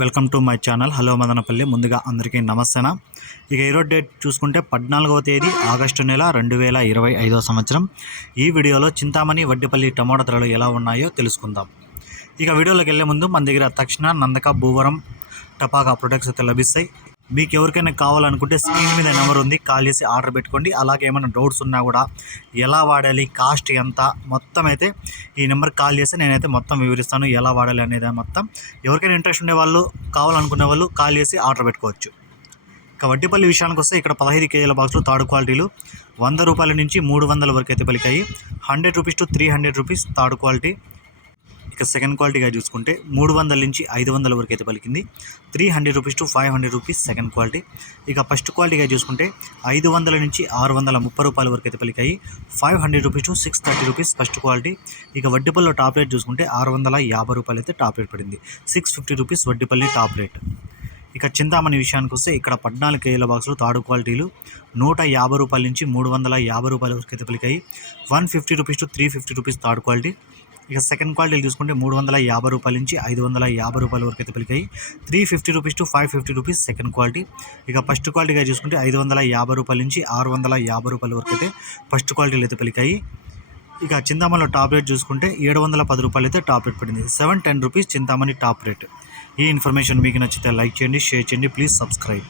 Welcome to my channel. Hello Madanapalle. ముందుగా అందరికీ నమస్తేనా? ఇక ఈరోజు డేట్ చూసుకుంటే పద్నాలుగవ తేదీ ఆగస్టు నెల రెండు వేల ఇరవై ఐదవ సంవత్సరం. ఈ వీడియోలో చింతామణి వడ్డిపల్లి టమోటా ధరలు ఎలా ఉన్నాయో తెలుసుకుందాం. ఇక వీడియోలోకి వెళ్ళే ముందు మన దగ్గర తక్షణ నందక భూవరం టపాకా ప్రొడక్ట్స్ అయితే లభిస్తాయి. మీకు ఎవరికైనా కావాలనుకుంటే స్క్రీన్ మీద నెంబర్ ఉంది కాల్ చేసి ఆర్డర్ పెట్టుకోండి. అలాగే ఏమైనా డౌట్స్ ఉన్నా కూడా ఎలా వాడాలి కాస్ట్ ఎంత మొత్తం అయితే ఈ నెంబర్ కాల్ చేసి నేనైతే మొత్తం వివరిస్తాను ఎలా వాడాలి అనేది మొత్తం. ఎవరికైనా ఇంట్రెస్ట్ ఉండే వాళ్ళు కావాలనుకునే వాళ్ళు కాల్ చేసి ఆర్డర్ పెట్టుకోవచ్చు. ఇక వడ్డీపల్లి విషయానికి వస్తే ఇక్కడ పదహైదు కేజీల బాక్సులు తాడు క్వాలిటీలు వంద రూపాయల నుంచి మూడు వందల వరకు అయితే పలికాయి. Hundred rupees to three hundred rupees third quality. ఇక సెకండ్ క్వాలిటీగా చూసుకుంటే మూడు వందల నుంచి ఐదు వందల వరకు అయితే పలికింది. Three hundred rupees to five hundred rupees second quality. ఇక ఫస్ట్ క్వాలిటీగా చూసుకుంటే ఐదు వందల నుంచి ఆరు వందల ముప్పై రూపాయల వరకు అయితే పలికాయి. Five hundred rupees to six thirty rupees first quality. ఇక వడ్డీపల్లిలో టాప్ రేట్ చూసుకుంటే ఆరు వందల యాభై రూపాయలు అయితే టాప్ రేట్ పడింది. Six fifty rupees Vaddipalli top rate. ఇక చింతామణి విషయానికి వస్తే ఇక్కడ పద్నాలుగు కేజీల బాక్సులు తాడు క్వాలిటీలు నూట యాభై రూపాయల నుంచి మూడు వందల యాభై రూపాయల వరకు అయితే పలికాయి. One fifty rupees to three fifty rupees third quality. ఇక సెకండ్ క్వాలిటీలు చూసుకుంటే మూడు వందల యాభై రూపాయల నుంచి ఐదు వందల యాభై రూపాయల వరకు అయితే పలికాయి three fifty rupees to five fifty rupees second quality ఇక ఫస్ట్ క్వాలిటీగా చూసుకుంటే ఐదు వందల యాభై రూపాయల నుంచి ఆరు వందల యాభై రూపాయల వరకు అయితే ఫస్ట్ క్వాలిటీలు అయితే పలికాయి ఇక చింతామణిలో టాప్ రేట్ చూసుకుంటే ఏడు వందల పది రూపాయలు అయితే టాప్ రేట్ పడింది. Seven ten rupees Chintamani top rate ఈ ఇన్ఫర్మేషన్ మీకు నచ్చితే లైక్ చేయండి షేర్ చేయండి ప్లీజ్ సబ్స్క్రైబ్